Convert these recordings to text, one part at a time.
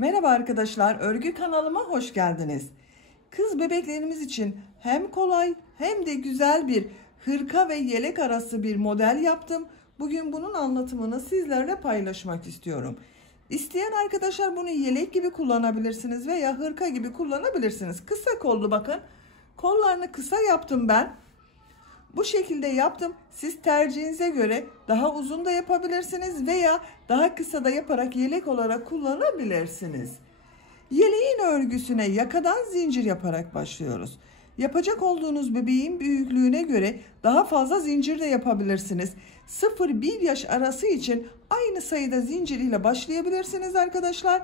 Merhaba arkadaşlar, örgü kanalıma hoş geldiniz. Kız bebeklerimiz için hem kolay hem de güzel bir hırka ve yelek arası bir model yaptım. Bugün bunun anlatımını sizlerle paylaşmak istiyorum. İsteyen arkadaşlar bunu yelek gibi kullanabilirsiniz veya hırka gibi kullanabilirsiniz. Kısa kollu, bakın. Kollarını kısa yaptım ben. Bu şekilde yaptım. Siz tercihinize göre daha uzun da yapabilirsiniz veya daha kısa da yaparak yelek olarak kullanabilirsiniz. Yeleğin örgüsüne yakadan zincir yaparak başlıyoruz. Yapacak olduğunuz bebeğin büyüklüğüne göre daha fazla zincir de yapabilirsiniz. 0-1 yaş arası için aynı sayıda zincir ile başlayabilirsiniz arkadaşlar.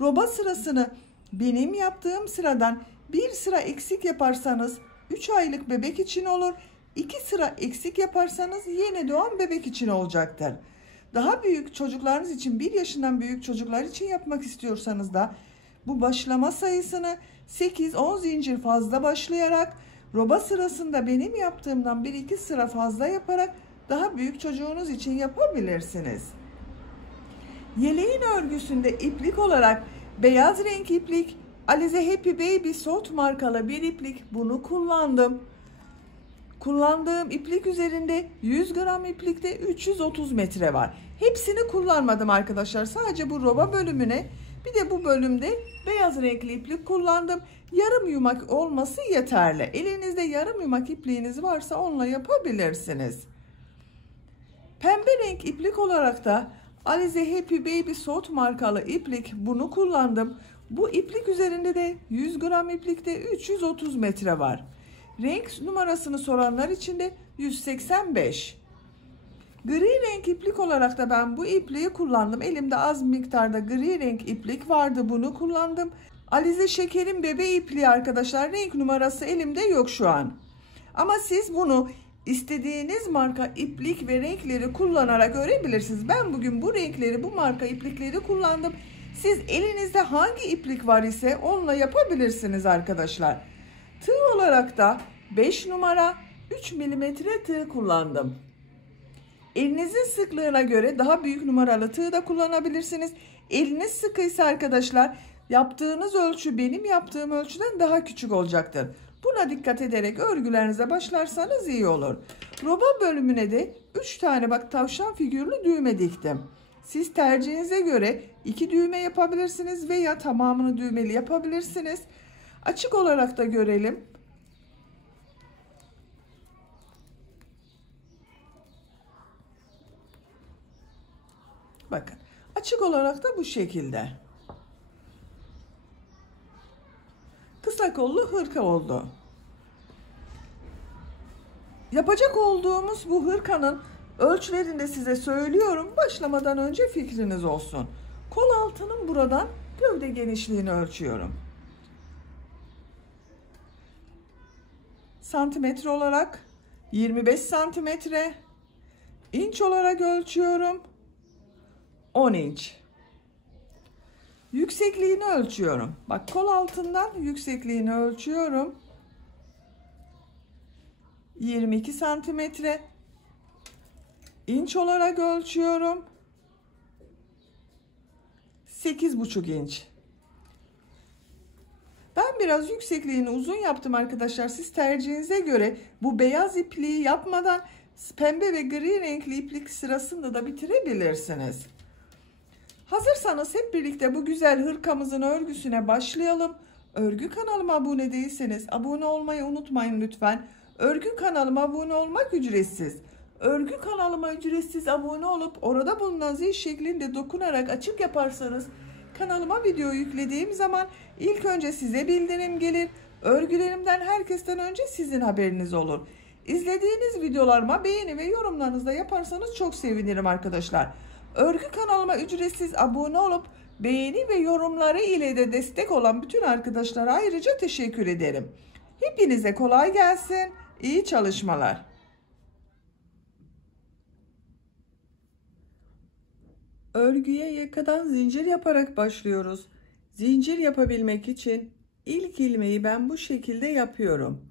Roba sırasını benim yaptığım sıradan bir sıra eksik yaparsanız 3 aylık bebek için olur. 2 sıra eksik yaparsanız yeni doğan bebek için olacaktır. Daha büyük çocuklarınız için, 1 yaşından büyük çocuklar için yapmak istiyorsanız da bu başlama sayısını 8-10 zincir fazla başlayarak, roba sırasında benim yaptığımdan 1-2 sıra fazla yaparak daha büyük çocuğunuz için yapabilirsiniz. Yeleğin örgüsünde iplik olarak beyaz renk iplik, Alize Happy Baby Soft markalı bir iplik, bunu kullandım. Kullandığım iplik üzerinde 100 gram iplikte 330 metre var. Hepsini kullanmadım arkadaşlar. Sadece bu roba bölümüne, bir de bu bölümde beyaz renkli iplik kullandım. Yarım yumak olması yeterli. Elinizde yarım yumak ipliğiniz varsa onunla yapabilirsiniz. Pembe renk iplik olarak da Alize Happy Baby Soft markalı iplik, bunu kullandım. Bu iplik üzerinde de 100 gram iplikte 330 metre var. Renk numarasını soranlar için de 185. Gri renk iplik olarak da ben bu ipliği kullandım. Elimde az miktarda gri renk iplik vardı, bunu kullandım. Alize Şeker'in bebe ipliği arkadaşlar, renk numarası elimde yok şu an. Ama siz bunu istediğiniz marka iplik ve renkleri kullanarak örebilirsiniz. Ben bugün bu renkleri, bu marka iplikleri kullandım. Siz elinizde hangi iplik var ise onunla yapabilirsiniz arkadaşlar. Tığ olarak da 5 numara 3 milimetre tığ kullandım. Elinizin sıklığına göre daha büyük numaralı tığ da kullanabilirsiniz. Eliniz sıkıysa arkadaşlar, yaptığınız ölçü benim yaptığım ölçüden daha küçük olacaktır. Buna dikkat ederek örgülerinize başlarsanız iyi olur. Roba bölümüne de 3 tane bak tavşan figürlü düğme diktim. Siz tercihinize göre 2 düğme yapabilirsiniz veya tamamını düğmeli yapabilirsiniz. Açık olarak da görelim. Bakın, açık olarak da bu şekilde. Kısa kollu hırka oldu. Yapacak olduğumuz bu hırkanın ölçülerini de size söylüyorum. Başlamadan önce fikriniz olsun. Kol altının buradan gövde genişliğini ölçüyorum. Santimetre olarak 25 santimetre, inç olarak ölçüyorum 10 inç. Yüksekliğini ölçüyorum. Bak, kol altından yüksekliğini ölçüyorum 22 santimetre, inç olarak ölçüyorum 8,5 inç. Ben biraz yüksekliğini uzun yaptım arkadaşlar. Siz tercihinize göre bu beyaz ipliği yapmadan pembe ve gri renkli iplik sırasında da bitirebilirsiniz. Hazırsanız hep birlikte bu güzel hırkamızın örgüsüne başlayalım. Örgü kanalıma abone değilseniz abone olmayı unutmayın lütfen. Örgü kanalıma abone olmak ücretsiz. Örgü kanalıma ücretsiz abone olup orada bulunan zil şeklinde dokunarak açık yaparsanız kanalıma video yüklediğim zaman ilk önce size bildirim gelir. Örgülerimden herkesten önce sizin haberiniz olur. İzlediğiniz videolarıma beğeni ve yorumlarınızı da yaparsanız çok sevinirim arkadaşlar. Örgü kanalıma ücretsiz abone olup beğeni ve yorumları ile de destek olan bütün arkadaşlara ayrıca teşekkür ederim. Hepinize kolay gelsin. İyi çalışmalar. Örgüye yakadan zincir yaparak başlıyoruz. Zincir yapabilmek için ilk ilmeği ben bu şekilde yapıyorum.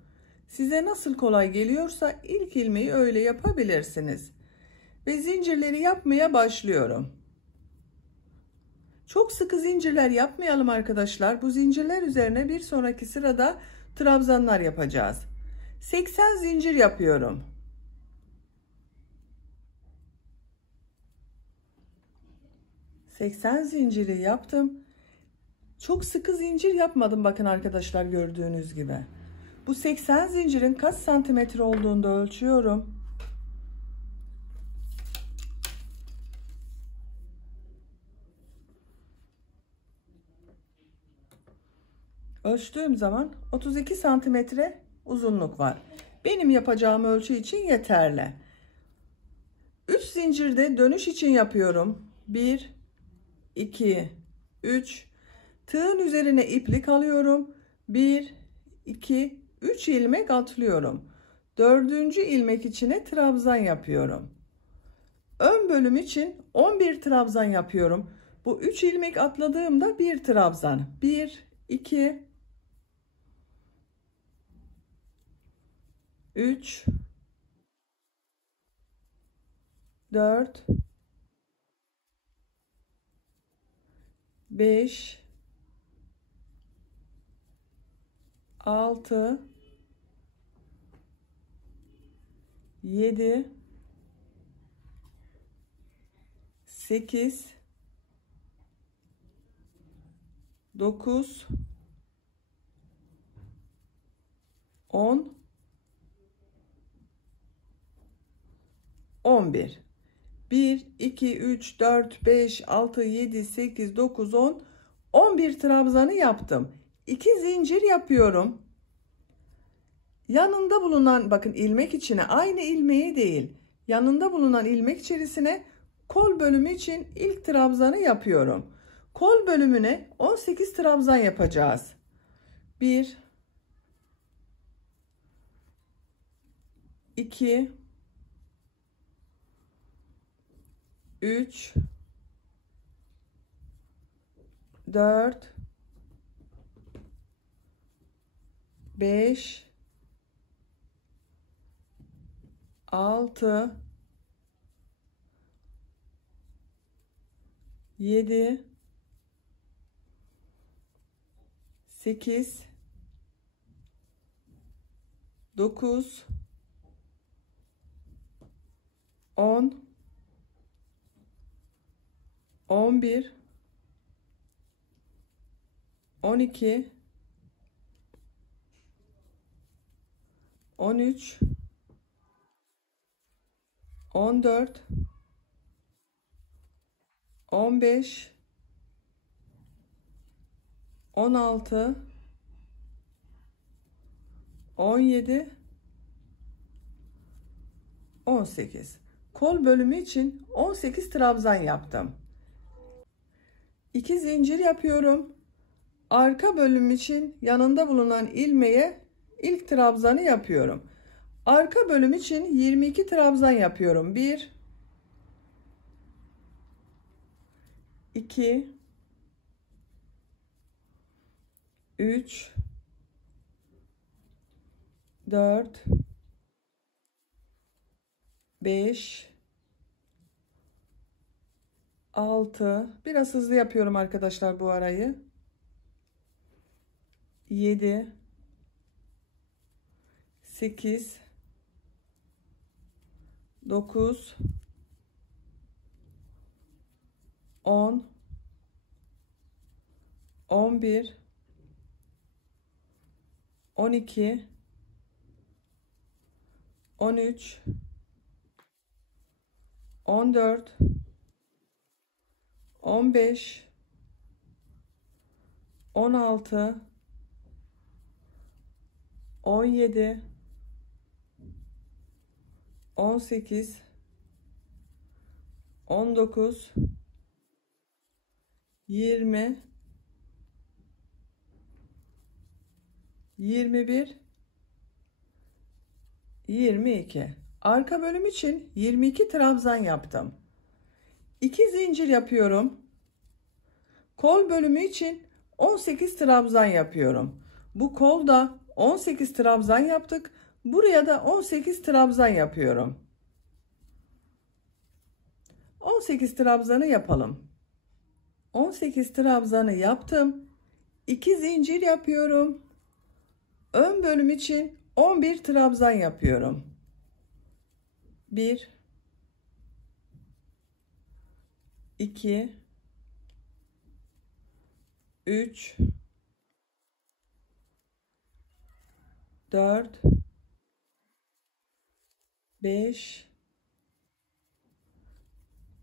Size nasıl kolay geliyorsa ilk ilmeği öyle yapabilirsiniz. Ve zincirleri yapmaya başlıyorum. Çok sıkı zincirler yapmayalım arkadaşlar. Bu zincirler üzerine bir sonraki sırada trabzanlar yapacağız. 80 zincir yapıyorum. ...80 zinciri yaptım. Çok sıkı zincir yapmadım bakın arkadaşlar, gördüğünüz gibi. Bu 80 zincirin kaç santimetre olduğunu da ölçüyorum. Ölçtüğüm zaman 32 santimetre uzunluk var. Benim yapacağım ölçü için yeterli. 3 zincirde dönüş için yapıyorum. 1, 2, 3. Tığın üzerine iplik alıyorum. 1, 2, 3 ilmek atlıyorum. 4. ilmek içine trabzan yapıyorum. Ön bölüm için 11 trabzan yapıyorum. Bu 3 ilmek atladığımda 1 trabzan. 1, 2, 3, 4, 5, 6, 7, 8, 9, 10, 11. 1, 2, 3, 4, 5, 6, 7, 8, 9, 10, 11 trabzanı yaptım. 2 zincir yapıyorum. Yanında bulunan bakın ilmek içine, aynı ilmeği değil, yanında bulunan ilmek içerisine kol bölümü için ilk trabzanı yapıyorum. Kol bölümüne 18 trabzan yapacağız. 1, 2, 3, 4, 5, 6, 7, 8, 9, 10, 11, 12, 13, 14, 15, 16, 17, 18. Kol bölümü için 18 trabzan yaptım. 2 zincir yapıyorum. Arka bölüm için yanında bulunan ilmeğe ilk trabzanı yapıyorum. Arka bölüm için 22 trabzan yapıyorum. 1, 2, 3, 4, 5, 6, biraz hızlı yapıyorum arkadaşlar bu arayı. 7, 8, 9, 10, 11, 12, 13, 14, 15, 16, 17, 18, 19, 20, 21, 22. Arka bölüm için 22 trabzan yaptım. 2 zincir yapıyorum. Kol bölümü için 18 trabzan yapıyorum. Bu kolda 18 trabzan yaptık. Buraya da 18 trabzan yapıyorum. 18 trabzanı yapalım. 18 trabzanı yaptım. 2 zincir yapıyorum. Ön bölüm için 11 trabzan yapıyorum. 1 2 3 4 5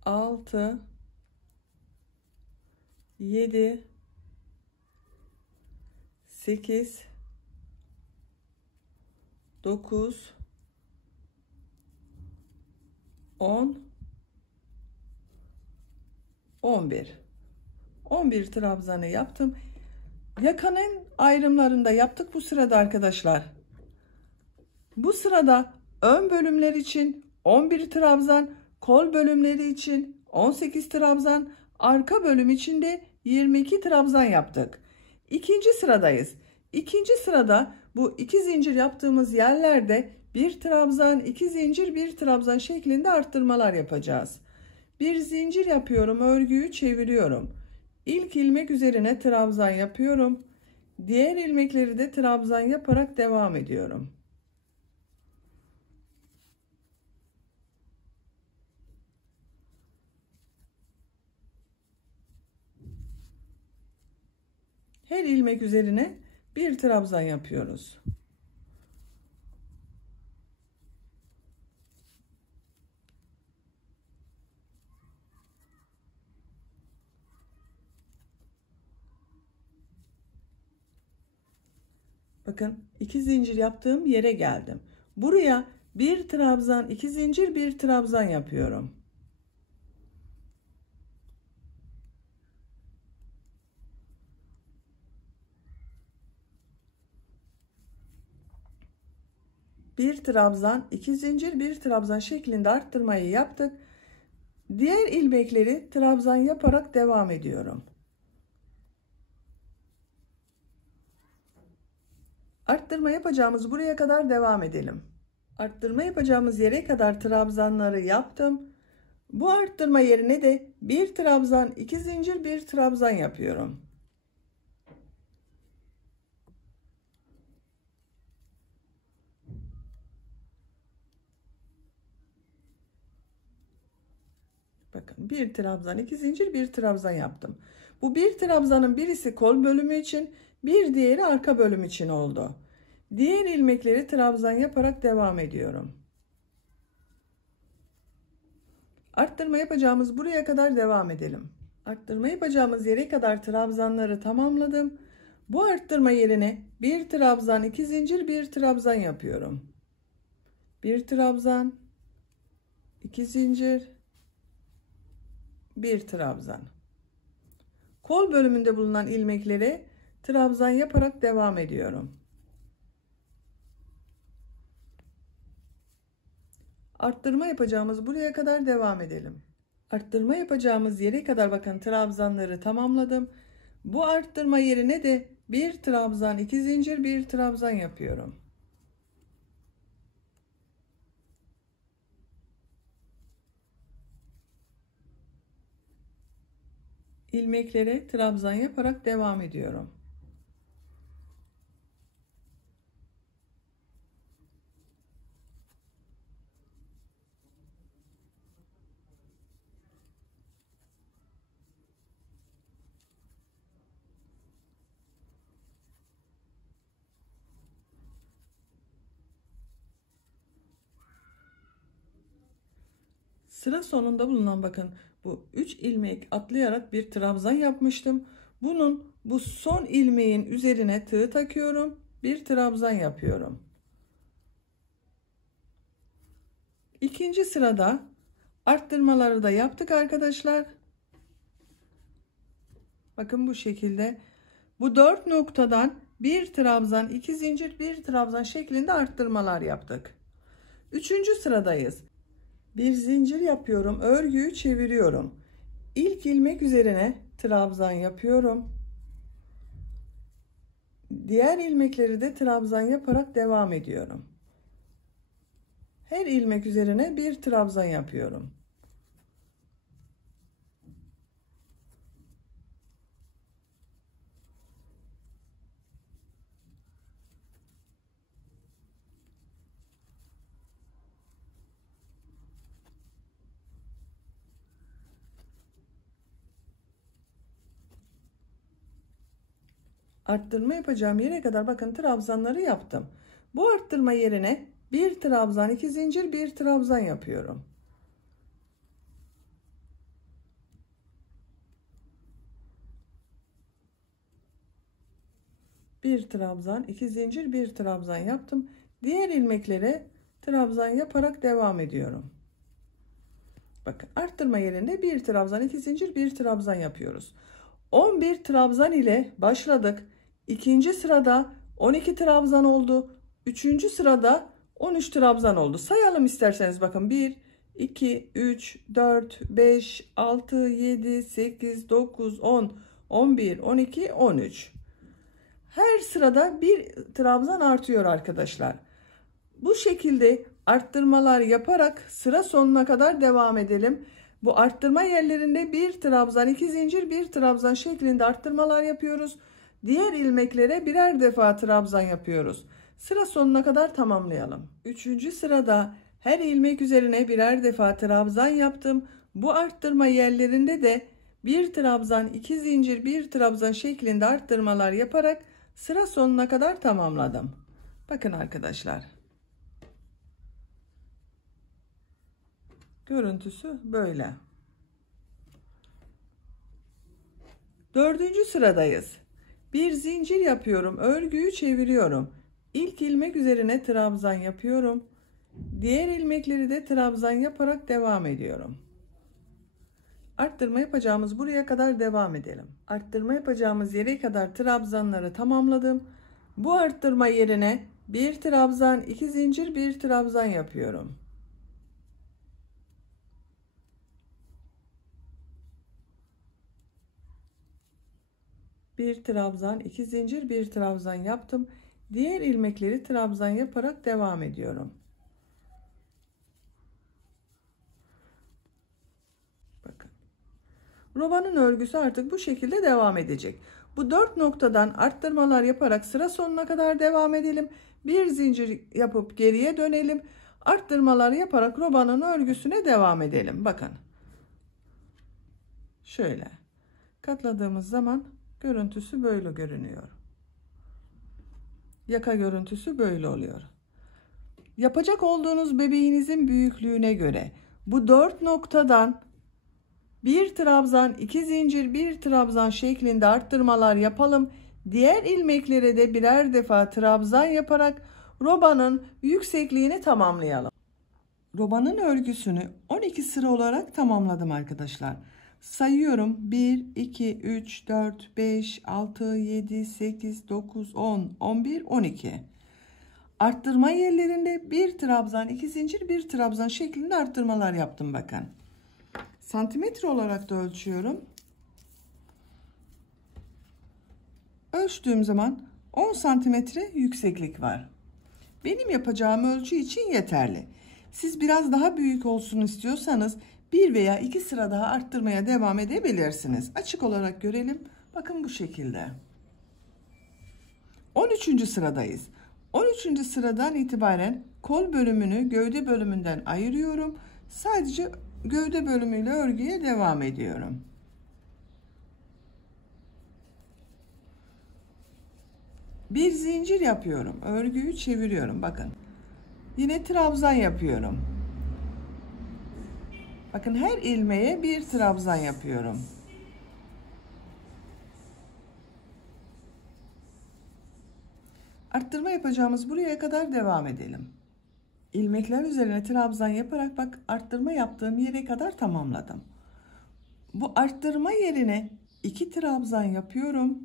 6 7 8 9 10 11 11 trabzanı yaptım. Yakanın ayrımlarında yaptık bu sırada arkadaşlar. Bu sırada ön bölümler için 11 trabzan, kol bölümleri için 18 trabzan, arka bölüm için de 22 trabzan yaptık. İkinci sıradayız. İkinci sırada bu 2 zincir yaptığımız yerlerde 1 trabzan, 2 zincir, 1 trabzan şeklinde arttırmalar yapacağız. Bir zincir yapıyorum, örgüyü çeviriyorum. İlk ilmek üzerine trabzan yapıyorum. Diğer ilmekleri de trabzan yaparak devam ediyorum. Her ilmek üzerine bir trabzan yapıyoruz. Bakın 2 zincir yaptığım yere geldim. Buraya bir trabzan, 2 zincir, bir trabzan yapıyorum. Bir trabzan, 2 zincir, bir trabzan şeklinde arttırmayı yaptık. Diğer ilmekleri trabzan yaparak devam ediyorum. Arttırma yapacağımız buraya kadar devam edelim. Arttırma yapacağımız yere kadar trabzanları yaptım. Bu arttırma yerine de bir trabzan, 2 zincir, bir trabzan yapıyorum. Bakın bir trabzan, 2 zincir, bir trabzan yaptım. Bu bir trabzanın birisi kol bölümü için, bir diğeri arka bölüm için oldu. Diğer ilmekleri trabzan yaparak devam ediyorum. Arttırma yapacağımız buraya kadar devam edelim. Arttırma yapacağımız yere kadar trabzanları tamamladım. Bu arttırma yerine bir trabzan, 2 zincir, bir trabzan yapıyorum. Bir trabzan, 2 zincir, bir trabzan. Kol bölümünde bulunan ilmeklere trabzan yaparak devam ediyorum. Arttırma yapacağımız buraya kadar devam edelim. Arttırma yapacağımız yere kadar bakın trabzanları tamamladım. Bu arttırma yerine de bir trabzan, 2 zincir, bir trabzan yapıyorum. İlmeklere trabzan yaparak devam ediyorum. Sıra sonunda bulunan bakın bu 3 ilmek atlayarak bir trabzan yapmıştım. Bunun bu son ilmeğin üzerine tığ takıyorum. Bir trabzan yapıyorum. İkinci sırada arttırmaları da yaptık arkadaşlar. Bakın bu şekilde bu 4 noktadan bir trabzan, 2 zincir, bir trabzan şeklinde arttırmalar yaptık. Üçüncü sıradayız. Bir zincir yapıyorum, örgüyü çeviriyorum. İlk ilmek üzerine trabzan yapıyorum. Diğer ilmekleri de trabzan yaparak devam ediyorum. Her ilmek üzerine bir trabzan yapıyorum. Arttırma yapacağım yere kadar bakın trabzanları yaptım. Bu arttırma yerine bir trabzan, 2 zincir, bir trabzan yapıyorum. Bir trabzan, 2 zincir, bir trabzan yaptım. Diğer ilmeklere trabzan yaparak devam ediyorum. Bakın arttırma yerinde bir trabzan, 2 zincir, bir trabzan yapıyoruz. 11 trabzan ile başladık. İkinci sırada 12 trabzan oldu. Üçüncü sırada 13 trabzan oldu. Sayalım isterseniz bakın. 1, 2, 3, 4, 5, 6, 7, 8, 9, 10, 11, 12, 13. Her sırada bir trabzan artıyor arkadaşlar. Bu şekilde arttırmalar yaparak sıra sonuna kadar devam edelim. Bu arttırma yerlerinde bir trabzan, 2 zincir, bir trabzan şeklinde arttırmalar yapıyoruz. Diğer ilmeklere birer defa trabzan yapıyoruz. Sıra sonuna kadar tamamlayalım. Üçüncü sırada her ilmek üzerine birer defa trabzan yaptım. Bu arttırma yerlerinde de bir trabzan, 2 zincir, bir trabzan şeklinde arttırmalar yaparak sıra sonuna kadar tamamladım. Bakın arkadaşlar. Görüntüsü böyle. Dördüncü sıradayız. Bir zincir yapıyorum. Örgüyü çeviriyorum. İlk ilmek üzerine trabzan yapıyorum. Diğer ilmekleri de trabzan yaparak devam ediyorum. Arttırma yapacağımız buraya kadar devam edelim. Arttırma yapacağımız yere kadar trabzanları tamamladım. Bu arttırma yerine bir trabzan, 2 zincir, bir trabzan yapıyorum. Bir trabzan, 2 zincir, bir trabzan yaptım. Diğer ilmekleri trabzan yaparak devam ediyorum. Bakın. Robanın örgüsü artık bu şekilde devam edecek. Bu 4 noktadan arttırmalar yaparak sıra sonuna kadar devam edelim. Bir zincir yapıp geriye dönelim. Arttırmalar yaparak robanın örgüsüne devam edelim. Bakın. Şöyle. Katladığımız zaman görüntüsü böyle görünüyor. Yaka görüntüsü böyle oluyor. Yapacak olduğunuz bebeğinizin büyüklüğüne göre bu 4 noktadan bir trabzan, 2 zincir, bir trabzan şeklinde arttırmalar yapalım. Diğer ilmeklere de birer defa trabzan yaparak robanın yüksekliğini tamamlayalım. Robanın örgüsünü 12 sıra olarak tamamladım arkadaşlar. Sayıyorum. 1, 2, 3, 4, 5, 6, 7, 8, 9, 10, 11, 12. Arttırma yerlerinde bir trabzan, 2 zincir, bir trabzan şeklinde arttırmalar yaptım bakın. Santimetre olarak da ölçüyorum. Ölçtüğüm zaman 10 santimetre yükseklik var. Benim yapacağım ölçü için yeterli. Siz biraz daha büyük olsun istiyorsanız bir veya iki sıra daha arttırmaya devam edebilirsiniz. Açık olarak görelim. Bakın bu şekilde. 13. sıradayız. 13. sıradan itibaren kol bölümünü gövde bölümünden ayırıyorum. Sadece gövde bölümüyle örgüye devam ediyorum. Bir zincir yapıyorum. Örgüyü çeviriyorum. Bakın. Yine trabzan yapıyorum. Bakın her ilmeğe bir trabzan yapıyorum. Arttırma yapacağımız buraya kadar devam edelim. İlmekler üzerine trabzan yaparak bak arttırma yaptığım yere kadar tamamladım. Bu arttırma yerine 2 trabzan yapıyorum.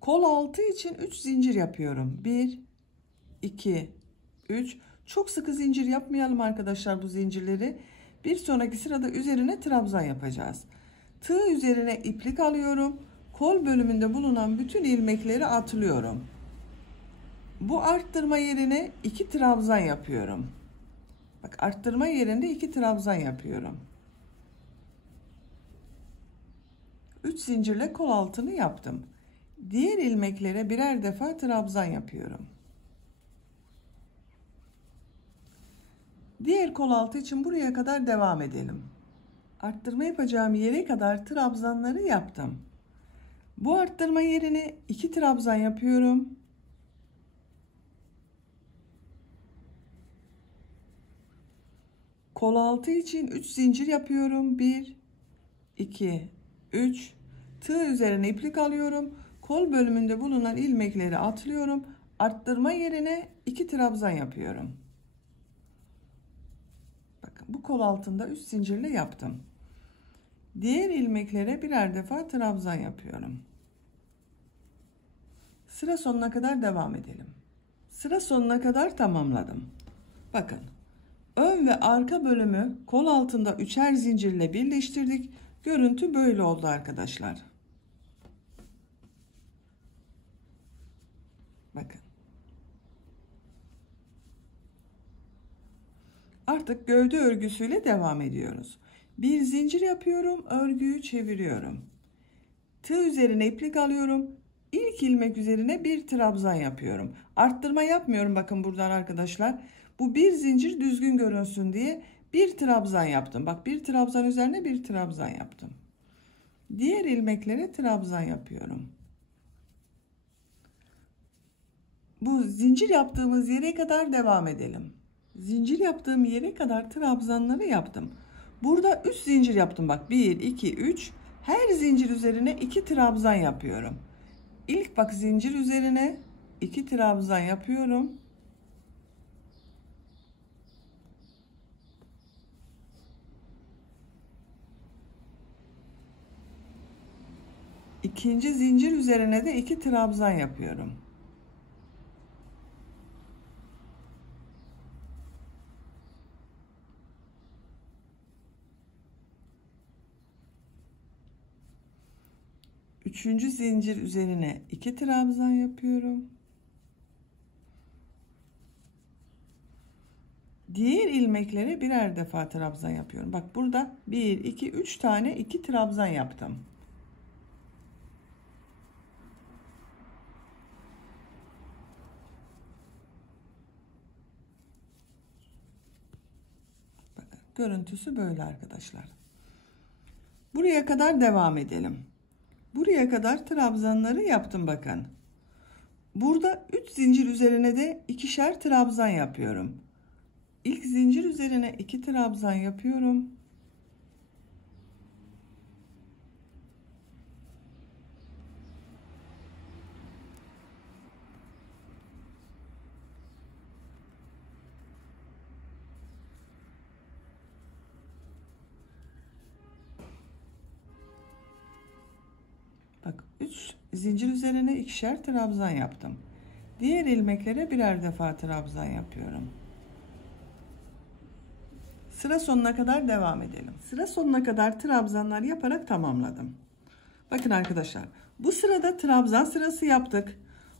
Kol altı için 3 zincir yapıyorum. 1, 2, 3. Çok sıkı zincir yapmayalım arkadaşlar bu zincirleri. Bir sonraki sırada üzerine trabzan yapacağız. Tığ üzerine iplik alıyorum. Kol bölümünde bulunan bütün ilmekleri atlıyorum. Bu arttırma yerine 2 trabzan yapıyorum. Bak arttırma yerinde 2 trabzan yapıyorum. 3 zincirle kol altını yaptım. Diğer ilmeklere birer defa trabzan yapıyorum. Diğer kol altı için buraya kadar devam edelim. Arttırma yapacağım yere kadar trabzanları yaptım. Bu arttırma yerine 2 trabzan yapıyorum. Kol altı için 3 zincir yapıyorum. 1 2 3. Tığ üzerine iplik alıyorum. Kol bölümünde bulunan ilmekleri atlıyorum. Arttırma yerine 2 trabzan yapıyorum. Bakın bu kol altında 3 zincirle yaptım. Diğer ilmeklere birer defa trabzan yapıyorum. Sıra sonuna kadar devam edelim. Sıra sonuna kadar tamamladım. Bakın. Ön ve arka bölümü kol altında 3'er zincirle birleştirdik. Görüntü böyle oldu arkadaşlar. Bakın. Artık gövde örgüsüyle devam ediyoruz. Bir zincir yapıyorum, örgüyü çeviriyorum. Tığ üzerine iplik alıyorum. İlk ilmek üzerine bir trabzan yapıyorum. Arttırma yapmıyorum bakın buradan arkadaşlar. Bu bir zincir düzgün görünsün diye bir trabzan yaptım. Bak bir trabzan üzerine bir trabzan yaptım. Diğer ilmeklere trabzan yapıyorum. Bu zincir yaptığımız yere kadar devam edelim. Zincir yaptığım yere kadar trabzanları yaptım. Burada 3 zincir yaptım bak. 1 2 3. Her zincir üzerine 2 trabzan yapıyorum. İlk bak zincir üzerine 2 trabzan yapıyorum. İkinci zincir üzerine de 2 trabzan yapıyorum. Üçüncü zincir üzerine 2 trabzan yapıyorum. Diğer ilmeklere birer defa trabzan yapıyorum. Bak burada 1 2 3 tane 2 trabzan yaptım. Bakın görüntüsü böyle arkadaşlar. Buraya kadar devam edelim. Buraya kadar trabzanları yaptım bakın. Burada 3 zincir üzerine de ikişer trabzan yapıyorum. İlk zincir üzerine 2 trabzan yapıyorum. Bak 3 zincir üzerine ikişer trabzan yaptım. Diğer ilmeklere birer defa trabzan yapıyorum. Sıra sonuna kadar devam edelim. Sıra sonuna kadar trabzanlar yaparak tamamladım. Bakın arkadaşlar, bu sırada trabzan sırası yaptık.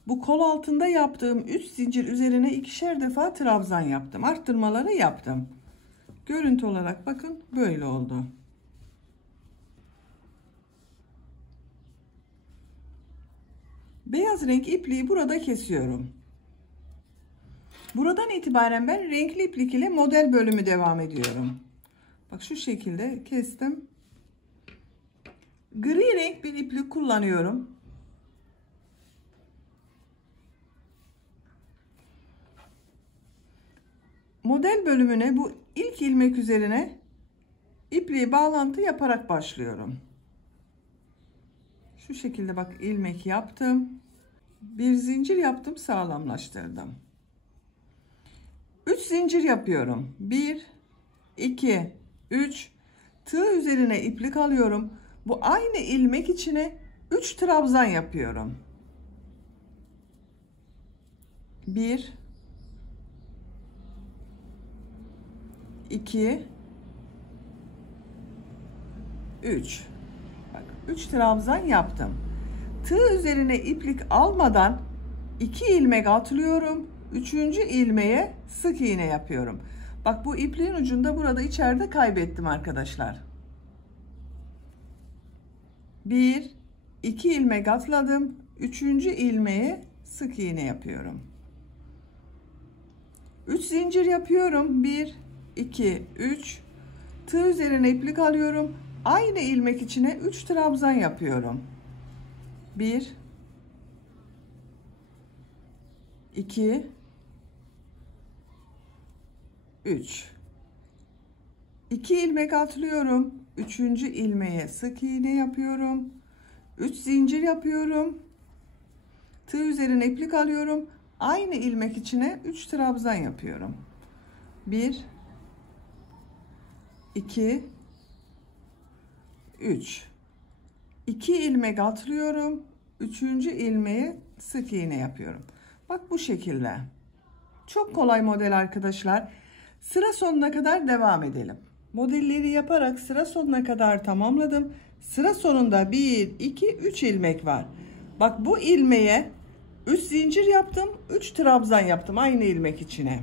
Bu kol altında yaptığım 3 zincir üzerine ikişer defa trabzan yaptım. Arttırmaları yaptım. Görüntü olarak bakın böyle oldu. Beyaz renk ipliği burada kesiyorum. Buradan itibaren ben renkli iplik ile model bölümü devam ediyorum. Bak şu şekilde kestim. Gri renk bir iplik kullanıyorum. Model bölümüne bu ilk ilmek üzerine ipliği bağlantı yaparak başlıyorum. Şu şekilde bak ilmek yaptım. Bir zincir yaptım, sağlamlaştırdım. 3 zincir yapıyorum. 1 2 3. Tığ üzerine iplik alıyorum. Bu aynı ilmek içine 3 trabzan yapıyorum. 1 2 3. Bak 3 trabzan yaptım. Tığ üzerine iplik almadan 2 ilmek atlıyorum. 3. ilmeğe sık iğne yapıyorum. Bak bu ipliğin ucunda burada içeride kaybettim arkadaşlar. 1 2 ilmek atladım. 3. ilmeğe sık iğne yapıyorum. 3 zincir yapıyorum. 1 2 3. Tığ üzerine iplik alıyorum. Aynı ilmek içine 3 trabzan yapıyorum. 1 2 3 2 ilmek atlıyorum. 3. ilmeğe sık iğne yapıyorum. 3 zincir yapıyorum. Tığ üzerine iplik alıyorum. Aynı ilmek içine 3 trabzan yapıyorum. 1 2 3 2 ilmek atlıyorum. 3. ilmeğe sık iğne yapıyorum. Bak bu şekilde. Çok kolay model arkadaşlar. Sıra sonuna kadar devam edelim. Modelleri yaparak sıra sonuna kadar tamamladım. Sıra sonunda 1 2 3 ilmek var. Bak bu ilmeğe 3 zincir yaptım, 3 trabzan yaptım aynı ilmek içine.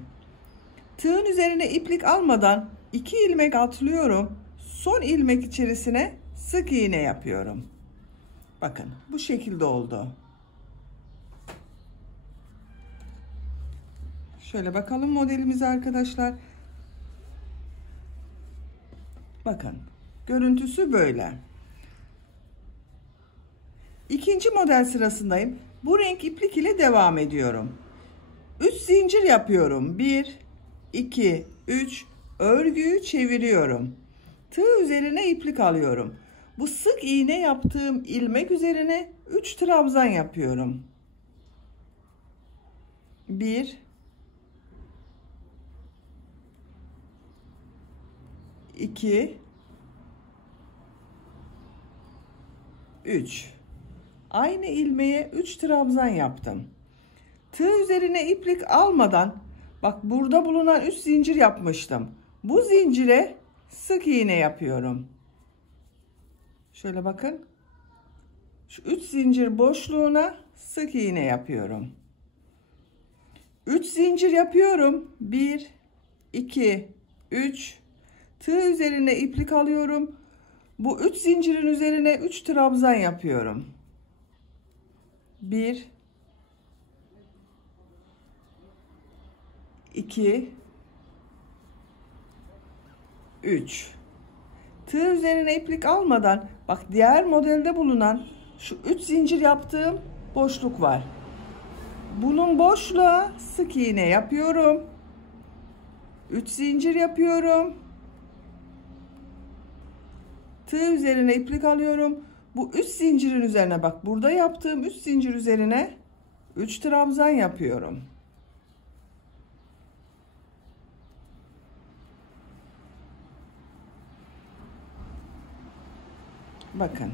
Tığın üzerine iplik almadan 2 ilmek atlıyorum. Son ilmek içerisine sık iğne yapıyorum. Bakın bu şekilde oldu. Şöyle bakalım modelimize arkadaşlar. Bakın görüntüsü böyle. İkinci model sırasındayım. Bu renk iplik ile devam ediyorum. 3 zincir yapıyorum. 1 2 3 örgüyü çeviriyorum. Tığ üzerine iplik alıyorum. Bu sık iğne yaptığım ilmek üzerine 3 trabzan yapıyorum. 1 2 3 aynı ilmeğe 3 trabzan yaptım. Tığ üzerine iplik almadan bak burada bulunan 3 zincir yapmıştım. Bu zincire sık iğne yapıyorum. Şöyle bakın. Şu 3 zincir boşluğuna sık iğne yapıyorum. 3 zincir yapıyorum. 1 2 3 tığ üzerine iplik alıyorum. Bu 3 zincirin üzerine 3 trabzan yapıyorum. 1 2 3 tığ üzerine iplik almadan bak diğer modelde bulunan şu 3 zincir yaptığım boşluk var. Bunun boşluğa sık iğne yapıyorum. 3 zincir yapıyorum. Tığ üzerine iplik alıyorum. Bu 3 zincirin üzerine bak burada yaptığım 3 zincir üzerine 3 trabzan yapıyorum. Bakın.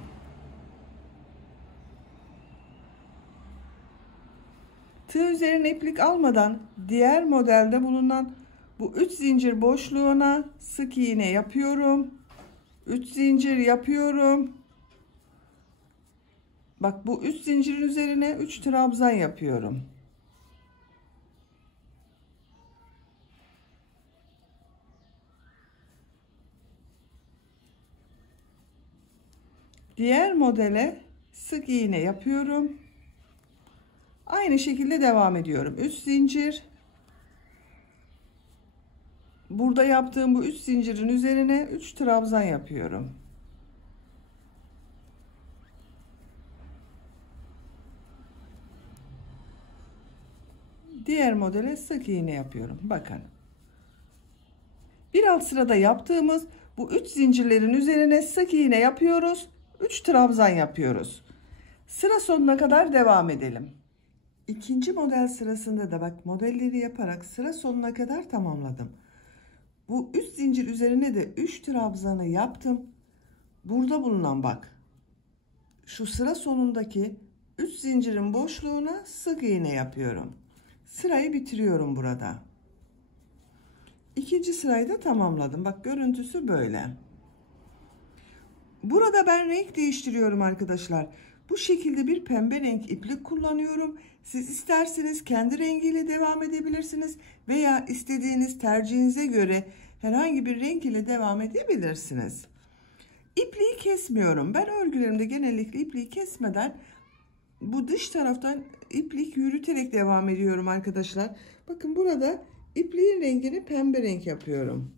Tığ üzerine iplik almadan diğer modelde bulunan bu 3 zincir boşluğuna sık iğne yapıyorum. 3 zincir yapıyorum. Bak bu 3 zincirin üzerine 3 trabzan yapıyorum. Diğer modele sık iğne yapıyorum. Aynı şekilde devam ediyorum. 3 zincir. Burada yaptığım bu 3 zincirin üzerine 3 trabzan yapıyorum. Diğer modele sık iğne yapıyorum. Bakın. Bir alt sırada yaptığımız bu 3 zincirlerin üzerine sık iğne yapıyoruz. 3 trabzan yapıyoruz. Sıra sonuna kadar devam edelim. İkinci model sırasında da bak modelleri yaparak sıra sonuna kadar tamamladım. Bu 3 zincir üzerine de 3 trabzanı yaptım. Burada bulunan bak şu sıra sonundaki 3 zincirin boşluğuna sık iğne yapıyorum. Sırayı bitiriyorum burada. İkinci sırayı da tamamladım. Bak görüntüsü böyle. Burada ben renk değiştiriyorum arkadaşlar. Bu şekilde bir pembe renk iplik kullanıyorum. Siz isterseniz kendi rengiyle devam edebilirsiniz veya istediğiniz tercihinize göre herhangi bir renk ile devam edebilirsiniz. İpliği kesmiyorum. Ben örgülerimde genellikle ipliği kesmeden bu dış taraftan iplik yürüterek devam ediyorum arkadaşlar. Bakın burada ipliğin rengini pembe renk yapıyorum.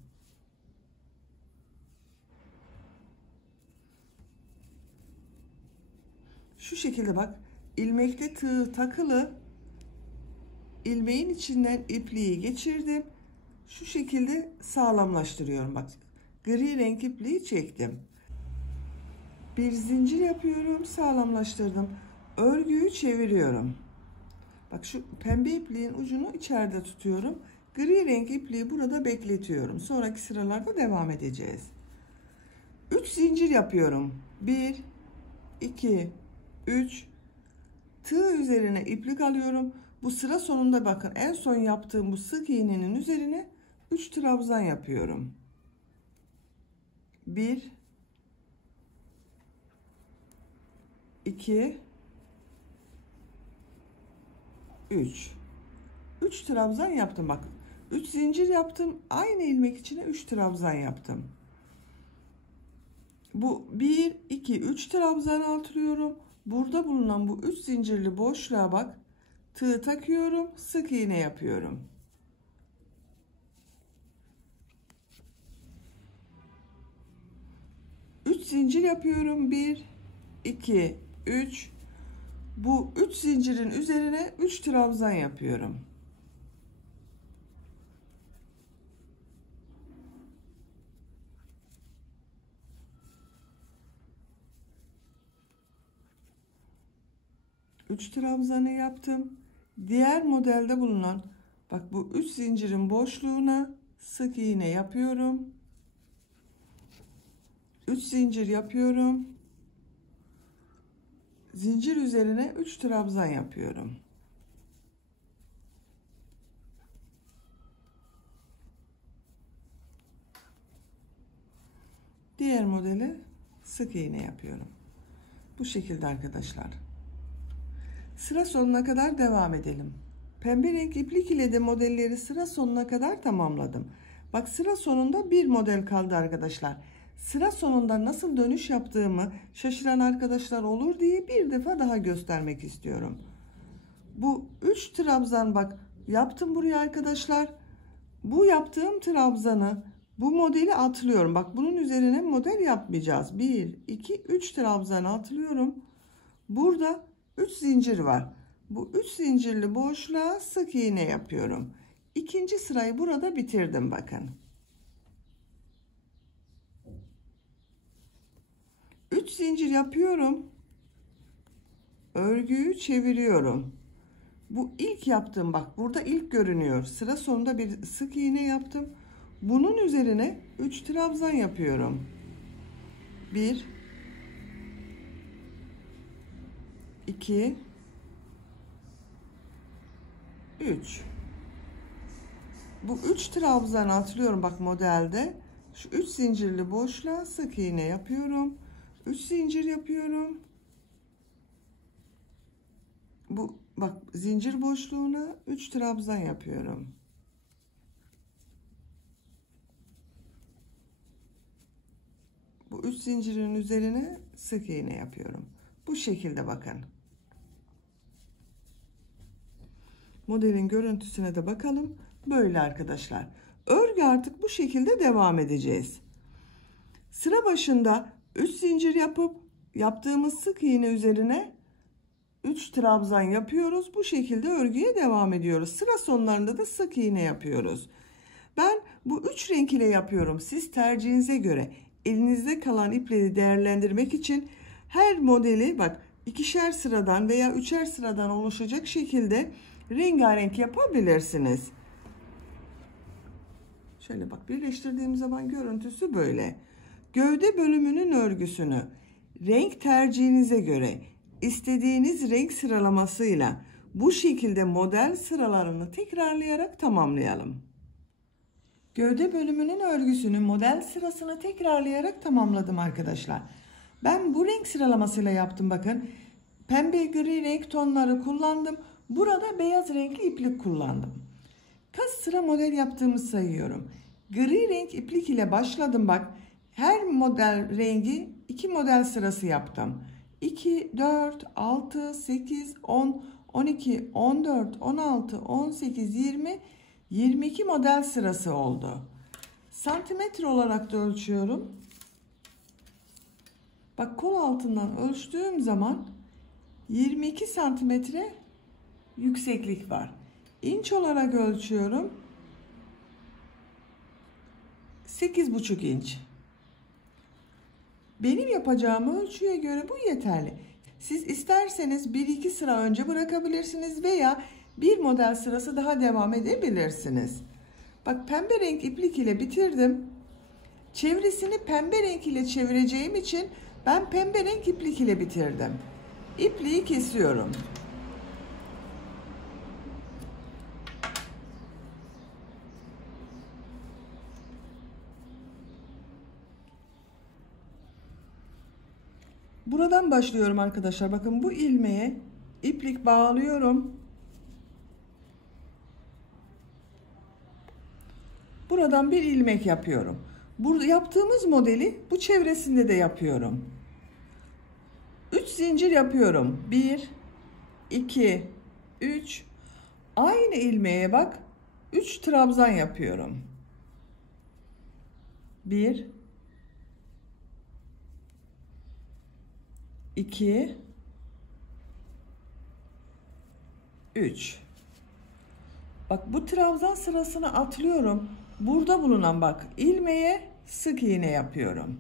Şu şekilde bak, ilmekte tığ takılı, ilmeğin içinden ipliği geçirdim. Şu şekilde sağlamlaştırıyorum. Bak, gri renk ipliği çektim. Bir zincir yapıyorum, sağlamlaştırdım. Örgüyü çeviriyorum. Bak, şu pembe ipliğin ucunu içeride tutuyorum. Gri renk ipliği burada bekletiyorum. Sonraki sıralarda devam edeceğiz. 3 zincir yapıyorum. 1, 2, 3. Tığ üzerine iplik alıyorum. Bu sıra sonunda bakın, en son yaptığım bu sık iğnenin üzerine 3 trabzan yapıyorum. 1, 2, 3. 3 trabzan yaptım bak. 3 zincir yaptım. Aynı ilmek içine 3 trabzan yaptım. Bu 1, 2, 3 trabzan artırıyorum. Burada bulunan bu 3 zincirli boşluğa bak. Tığ takıyorum. Sık iğne yapıyorum. Üç zincir yapıyorum. 1, 2, 3. Bu 3 zincirin üzerine 3 trabzan yapıyorum. Üç trabzanı yaptım. Diğer modelde bulunan bak, bu 3 zincirin boşluğuna sık iğne yapıyorum. 3 zincir yapıyorum. Zincir üzerine 3 trabzan yapıyorum. Diğer modele sık iğne yapıyorum. Bu şekilde arkadaşlar. Sıra sonuna kadar devam edelim. Pembe renk iplik ile de modelleri sıra sonuna kadar tamamladım. Bak, sıra sonunda bir model kaldı arkadaşlar. Sıra sonunda nasıl dönüş yaptığımı şaşıran arkadaşlar olur diye bir defa daha göstermek istiyorum. Bu 3 trabzan bak yaptım buraya arkadaşlar. Bu yaptığım trabzanı, bu modeli atlıyorum. Bak, bunun üzerine model yapmayacağız. 1, 2, 3 trabzan atlıyorum. Burada 3 zincir var. Bu 3 zincirli boşluğa sık iğne yapıyorum. İkinci sırayı burada bitirdim bakın. 3 zincir yapıyorum. Örgüyü çeviriyorum. Bu ilk yaptığım, bak burada ilk görünüyor. Sıra sonunda bir sık iğne yaptım. Bunun üzerine 3 trabzan yapıyorum. 1, 2, 3. Bu 3 trabzan atlıyorum bak modelde. Şu 3 zincirli boşluğa sık iğne yapıyorum. 3 zincir yapıyorum. Bu bak, zincir boşluğuna 3 trabzan yapıyorum. Bu 3 zincirin üzerine sık iğne yapıyorum. Bu şekilde bakın. Modelin görüntüsüne de bakalım. Böyle arkadaşlar. Örgü artık bu şekilde devam edeceğiz. Sıra başında 3 zincir yapıp yaptığımız sık iğne üzerine 3 trabzan yapıyoruz. Bu şekilde örgüye devam ediyoruz. Sıra sonlarında da sık iğne yapıyoruz. Ben bu 3 renk ile yapıyorum. Siz tercihinize göre elinizde kalan ipleri değerlendirmek için her modeli bak, ikişer sıradan veya üçer sıradan oluşacak şekilde rengarenk yapabilirsiniz. Şöyle bak, birleştirdiğim zaman görüntüsü böyle. Gövde bölümünün örgüsünü renk tercihinize göre istediğiniz renk sıralamasıyla bu şekilde model sıralarını tekrarlayarak tamamlayalım. Gövde bölümünün örgüsünü model sırasını tekrarlayarak tamamladım arkadaşlar. Ben bu renk sıralamasıyla yaptım bakın. Pembe gri renk tonları kullandım. Burada beyaz renkli iplik kullandım. Kaç sıra model yaptığımı sayıyorum. Gri renk iplik ile başladım bak. Her model rengi 2 model sırası yaptım. 2, 4, 6, 8, 10, 12, 14, 16, 18, 20, 22 model sırası oldu. Santimetre olarak da ölçüyorum. Bak, kol altından ölçtüğüm zaman 22 santimetre yükseklik var. İnç olarak ölçüyorum. 8,5 inç. Benim yapacağım ölçüye göre bu yeterli. Siz isterseniz 1-2 sıra önce bırakabilirsiniz veya bir model sırası daha devam edebilirsiniz. Bak, pembe renk iplik ile bitirdim. Çevresini pembe renk ile çevireceğim için ben pembe renk iplik ile bitirdim. İpliği kesiyorum. Buradan başlıyorum arkadaşlar. Bakın, bu ilmeğe iplik bağlıyorum. Buradan bir ilmek yapıyorum. Burada yaptığımız modeli bu çevresinde de yapıyorum. 3 zincir yapıyorum. 1, 2, 3. Aynı ilmeğe bak, 3 trabzan yapıyorum. 1, 2, 3. Bak, bu trabzan sırasını atlıyorum. Burada bulunan bak ilmeğe sık iğne yapıyorum.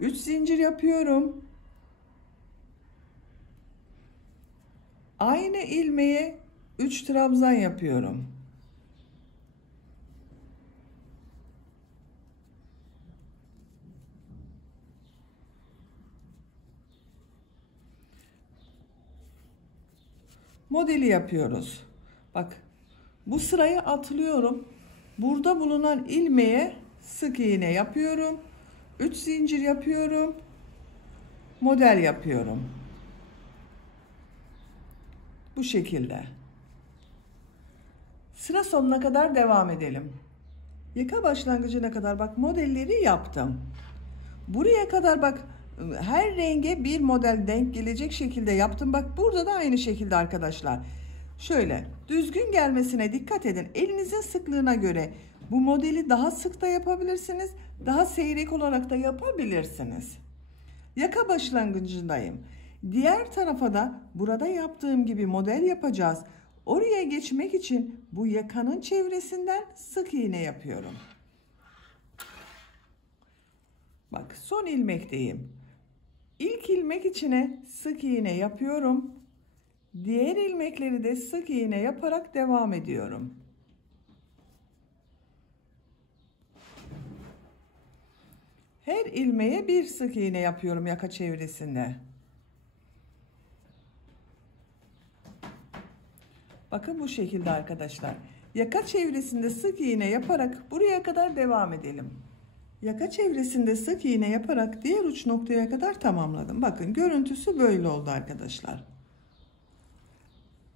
3 zincir yapıyorum. Aynı ilmeğe 3 trabzan yapıyorum. Modeli yapıyoruz. Bak, bu sırayı atlıyorum. Burada bulunan ilmeğe sık iğne yapıyorum. 3 zincir yapıyorum. Model yapıyorum. Bu şekilde. Sıra sonuna kadar devam edelim. Yaka başlangıcına kadar bak modelleri yaptım. Buraya kadar bak, her renge bir model denk gelecek şekilde yaptım. Bak, burada da aynı şekilde arkadaşlar. Şöyle düzgün gelmesine dikkat edin. Elinizin sıklığına göre bu modeli daha sık da yapabilirsiniz. Daha seyrek olarak da yapabilirsiniz. Yaka başlangıcındayım. Diğer tarafa da burada yaptığım gibi model yapacağız. Oraya geçmek için bu yakanın çevresinden sık iğne yapıyorum. Bak, son ilmekteyim. İlk ilmek içine sık iğne yapıyorum. Diğer ilmekleri de sık iğne yaparak devam ediyorum. Her ilmeğe bir sık iğne yapıyorum yaka çevresinde. Bakın, bu şekilde arkadaşlar. Yaka çevresinde sık iğne yaparak buraya kadar devam edelim. Yaka çevresinde sık iğne yaparak diğer uç noktaya kadar tamamladım. Bakın, görüntüsü böyle oldu arkadaşlar.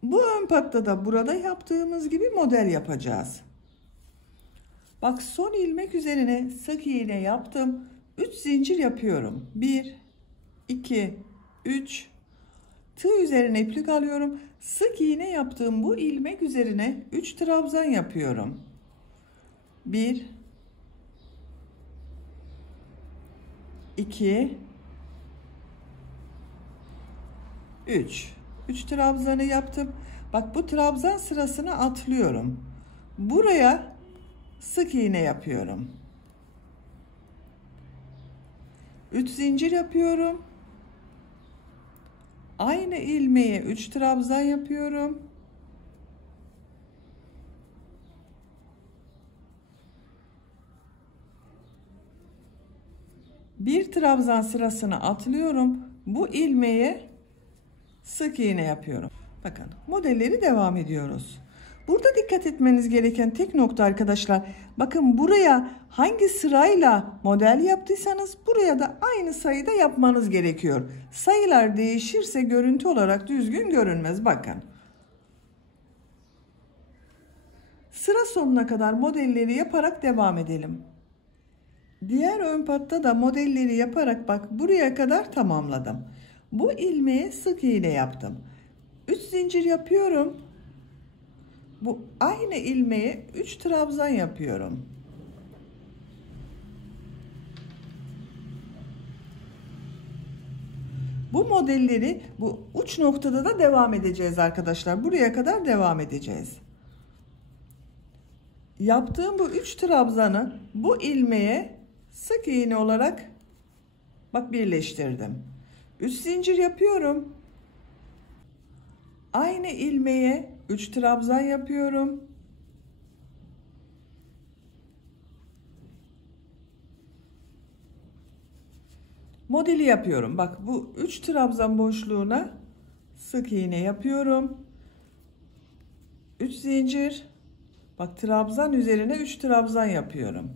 Bu ön patta da burada yaptığımız gibi model yapacağız. Bak, son ilmek üzerine sık iğne yaptım. 3 zincir yapıyorum. 1, 2, 3. Tığ üzerine iplik alıyorum. Sık iğne yaptığım bu ilmek üzerine 3 trabzan yapıyorum. 1, 2, 3. 3 trabzanı yaptım. Bak, bu trabzan sırasını atlıyorum. Buraya sık iğne yapıyorum. 3 zincir yapıyorum. Aynı ilmeğe 3 trabzan yapıyorum. Bir trabzan sırasını atlıyorum. Bu ilmeğe sık iğne yapıyorum. Bakın, modelleri devam ediyoruz. Burada dikkat etmeniz gereken tek nokta arkadaşlar. Bakın, buraya hangi sırayla model yaptıysanız buraya da aynı sayıda yapmanız gerekiyor. Sayılar değişirse görüntü olarak düzgün görünmez. Bakın. Sıra sonuna kadar modelleri yaparak devam edelim. Diğer ön patta da modelleri yaparak bak buraya kadar tamamladım. Bu ilmeğe sık iğne yaptım. 3 zincir yapıyorum. Bu aynı ilmeğe 3 trabzan yapıyorum. Bu modelleri bu uç noktada da devam edeceğiz arkadaşlar. Buraya kadar devam edeceğiz. Yaptığım bu 3 trabzanı bu ilmeğe sık iğne olarak bak birleştirdim. 3 zincir yapıyorum. Aynı ilmeğe 3 trabzan yapıyorum. Modeli yapıyorum. Bak bu 3 trabzan boşluğuna sık iğne yapıyorum. 3 zincir. Bak trabzan üzerine 3 trabzan yapıyorum.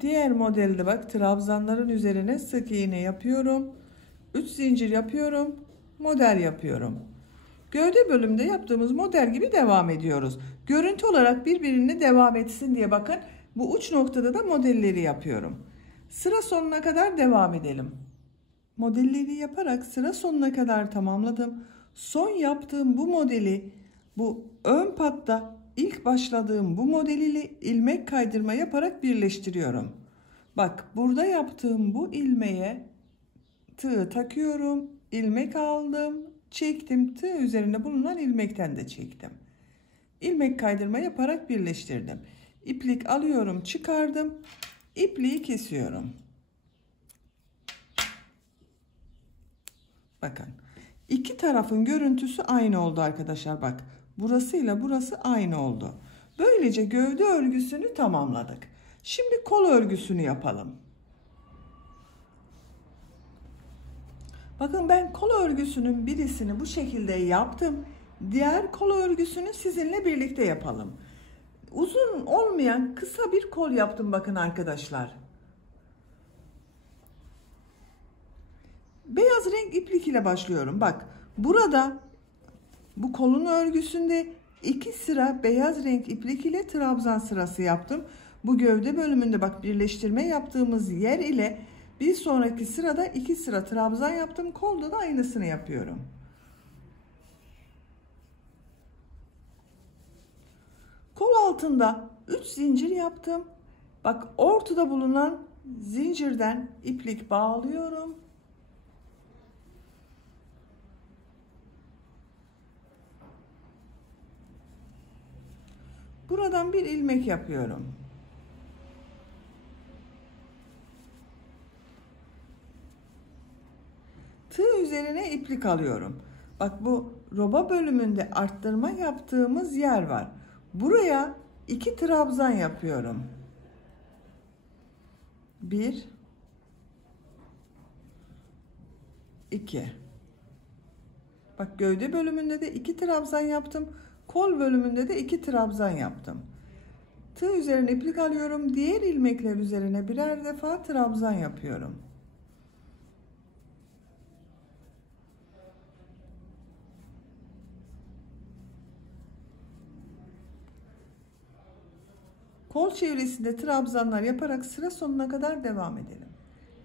Diğer modelde bak trabzanların üzerine sık iğne yapıyorum. 3 zincir yapıyorum. Model yapıyorum. Gövde bölümünde yaptığımız model gibi devam ediyoruz. Görüntü olarak birbirine devam etsin diye bakın bu uç noktada da modelleri yapıyorum. Sıra sonuna kadar devam edelim. Modelleri yaparak sıra sonuna kadar tamamladım. Son yaptığım bu modeli bu ön patta ilk başladığım bu model ile ilmek kaydırma yaparak birleştiriyorum. Bak burada yaptığım bu ilmeğe tığ takıyorum, ilmek aldım, çektim, tığ üzerinde bulunan ilmekten de çektim. İlmek kaydırma yaparak birleştirdim. İplik alıyorum, çıkardım, ipliği kesiyorum. Bakın iki tarafın görüntüsü aynı oldu arkadaşlar. Bak burasıyla burası aynı oldu. Böylece gövde örgüsünü tamamladık. Şimdi kol örgüsünü yapalım. Bakın ben kol örgüsünün birisini bu şekilde yaptım. Diğer kol örgüsünü sizinle birlikte yapalım. Uzun olmayan kısa bir kol yaptım bakın arkadaşlar. Beyaz renk iplik ile başlıyorum. Bak burada bu kolun örgüsünde 2 sıra beyaz renk iplik ile trabzan sırası yaptım. Bu gövde bölümünde bak birleştirme yaptığımız yer ile bir sonraki sırada 2 sıra trabzan yaptım. Kolda da aynısını yapıyorum. Kol altında 3 zincir yaptım. Bak ortada bulunan zincirden iplik bağlıyorum. Buradan bir ilmek yapıyorum. Tığ üzerine iplik alıyorum. Bak bu roba bölümünde arttırma yaptığımız yer var. Buraya 2 trabzan yapıyorum. 1 2. Bak gövde bölümünde de 2 trabzan yaptım. Kol bölümünde de 2 trabzan yaptım. Tığ üzerine iplik alıyorum. Diğer ilmekler üzerine birer defa trabzan yapıyorum. Kol çevresinde trabzanlar yaparak sıra sonuna kadar devam edelim.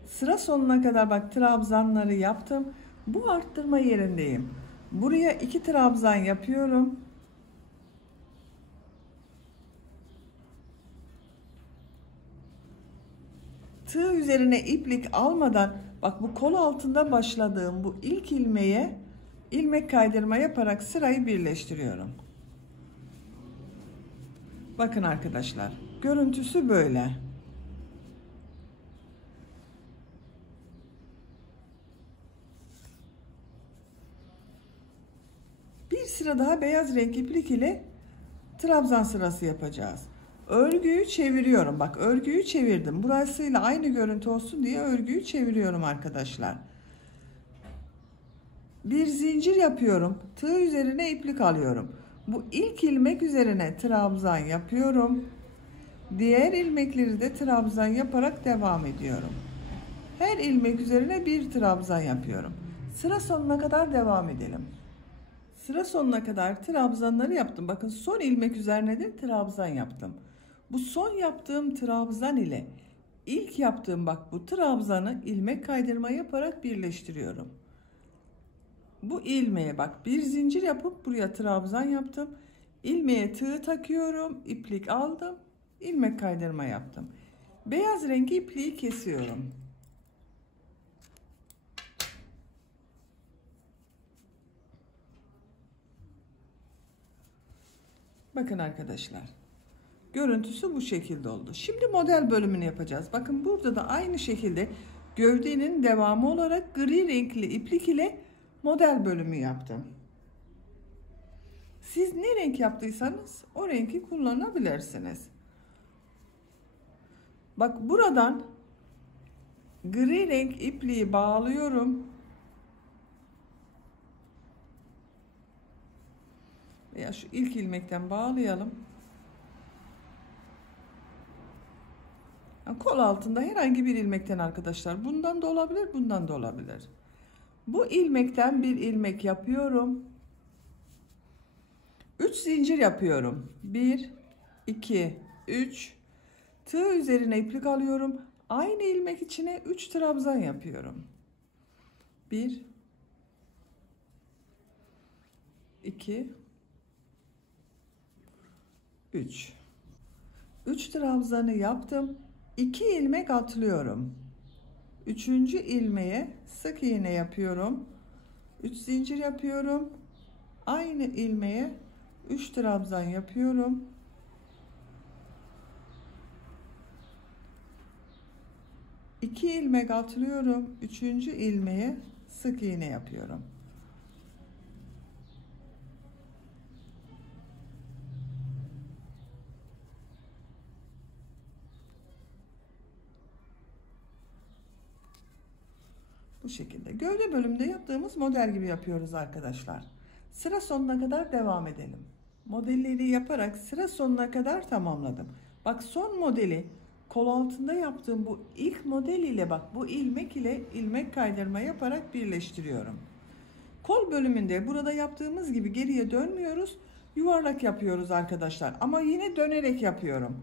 Sıra sonuna kadar bak trabzanları yaptım. Bu arttırma yerindeyim. Buraya 2 trabzan yapıyorum. Tığ üzerine iplik almadan bak bu kol altında başladığım bu ilk ilmeğe ilmek kaydırma yaparak sırayı birleştiriyorum. Bakın arkadaşlar görüntüsü böyle. Bir sıra daha beyaz renk iplik ile trabzan sırası yapacağız. Örgüyü çeviriyorum. Bak örgüyü çevirdim. Burasıyla aynı görüntü olsun diye örgüyü çeviriyorum arkadaşlar. Bir zincir yapıyorum. Tığ üzerine iplik alıyorum. Bu ilk ilmek üzerine trabzan yapıyorum. Diğer ilmekleri de trabzan yaparak devam ediyorum. Her ilmek üzerine bir trabzan yapıyorum. Sıra sonuna kadar devam edelim. Sıra sonuna kadar trabzanları yaptım. Bakın son ilmek üzerine de trabzan yaptım. Bu son yaptığım trabzan ile ilk yaptığım bak bu trabzanı ilmek kaydırma yaparak birleştiriyorum. Bu ilmeğe bak bir zincir yapıp buraya trabzan yaptım. İlmeğe tığ takıyorum, iplik aldım, ilmek kaydırma yaptım. Beyaz rengi ipliği kesiyorum. Bakın arkadaşlar. Görüntüsü bu şekilde oldu. Şimdi model bölümünü yapacağız. Bakın burada da aynı şekilde gövdenin devamı olarak gri renkli iplik ile model bölümü yaptım. Siz ne renk yaptıysanız o rengi kullanabilirsiniz. Bak buradan gri renk ipliği bağlıyorum. Veya şu ilk ilmekten bağlayalım. Kol altında herhangi bir ilmekten arkadaşlar. Bundan da olabilir, bundan da olabilir. Bu ilmekten bir ilmek yapıyorum. 3 zincir yapıyorum. 1, 2, 3. Tığ üzerine iplik alıyorum. Aynı ilmek içine 3 trabzan yapıyorum. 1, 2, 3. 3 trabzanı yaptım. 2 ilmek atlıyorum. 3. ilmeğe sık iğne yapıyorum. 3 zincir yapıyorum. Aynı ilmeğe 3 trabzan yapıyorum. 2 ilmek atlıyorum. 3. ilmeğe sık iğne yapıyorum. Bu şekilde. Gövde bölümünde yaptığımız model gibi yapıyoruz arkadaşlar. Sıra sonuna kadar devam edelim. Modelleri yaparak sıra sonuna kadar tamamladım. Bak son modeli kol altında yaptığım bu ilk model ile bak bu ilmek ile ilmek kaydırma yaparak birleştiriyorum. Kol bölümünde burada yaptığımız gibi geriye dönmüyoruz. Yuvarlak yapıyoruz arkadaşlar. Ama yine dönerek yapıyorum.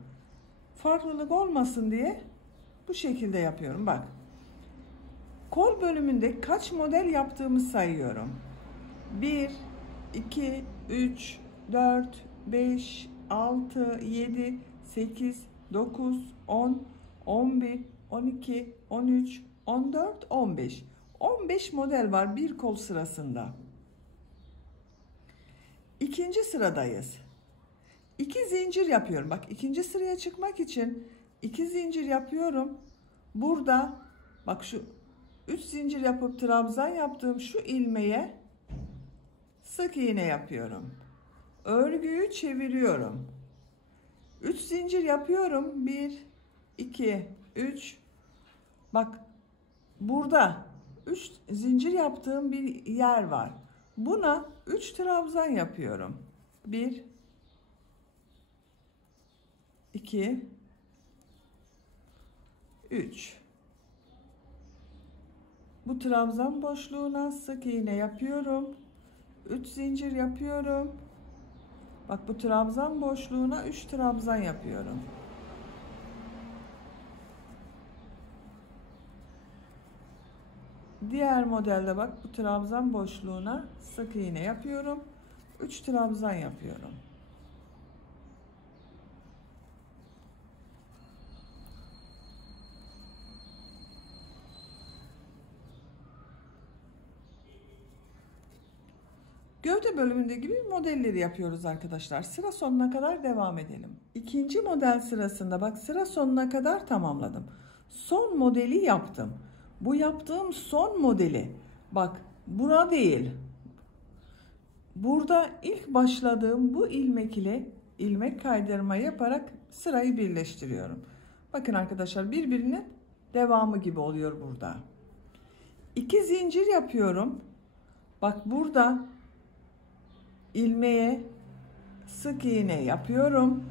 Farklılık olmasın diye bu şekilde yapıyorum. Bak. Kol bölümünde kaç model yaptığımı sayıyorum. 1, 2, 3, 4, 5, 6, 7, 8, 9, 10, 11, 12, 13, 14, 15. 15 model var bir kol sırasında. İkinci sıradayız. 2 zincir yapıyorum. Bak ikinci sıraya çıkmak için 2 zincir yapıyorum. Burada bak şu 3 zincir yapıp trabzan yaptığım şu ilmeğe sık iğne yapıyorum. Örgüyü çeviriyorum. 3 zincir yapıyorum. 1, 2, 3. Bak burada 3 zincir yaptığım bir yer var. Buna 3 trabzan yapıyorum. 1, 2, 3. Bu trabzan boşluğuna sık iğne yapıyorum. 3 zincir yapıyorum. Bak bu trabzan boşluğuna 3 trabzan yapıyorum. Diğer modelde bak bu trabzan boşluğuna sık iğne yapıyorum. 3 trabzan yapıyorum. Gövde bölümünde gibi modelleri yapıyoruz arkadaşlar. Sıra sonuna kadar devam edelim. İkinci model sırasında bak sıra sonuna kadar tamamladım. Son modeli yaptım. Bu yaptığım son modeli bak bura değil. Burada ilk başladığım bu ilmek ile ilmek kaydırma yaparak sırayı birleştiriyorum. Bakın arkadaşlar birbirinin devamı gibi oluyor burada. 2 zincir yapıyorum. Bak burada ilmeğe sık iğne yapıyorum.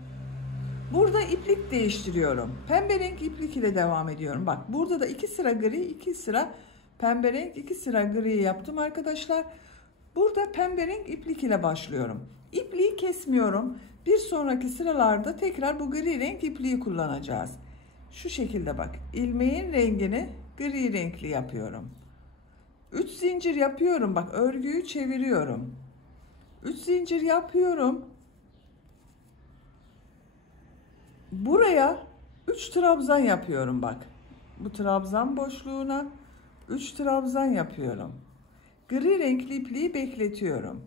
Burada iplik değiştiriyorum. Pembe renk iplik ile devam ediyorum. Bak burada da 2 sıra gri, 2 sıra pembe renk, 2 sıra gri yaptım arkadaşlar. Burada pembe renk iplik ile başlıyorum. İpliği kesmiyorum. Bir sonraki sıralarda tekrar bu gri renk ipliği kullanacağız. Şu şekilde bak. İlmeğin rengini gri renkli yapıyorum. 3 zincir yapıyorum. Bak örgüyü çeviriyorum. 3 zincir yapıyorum. Buraya 3 trabzan yapıyorum bak. Bu trabzan boşluğuna 3 trabzan yapıyorum. Gri renkli ipliği bekletiyorum.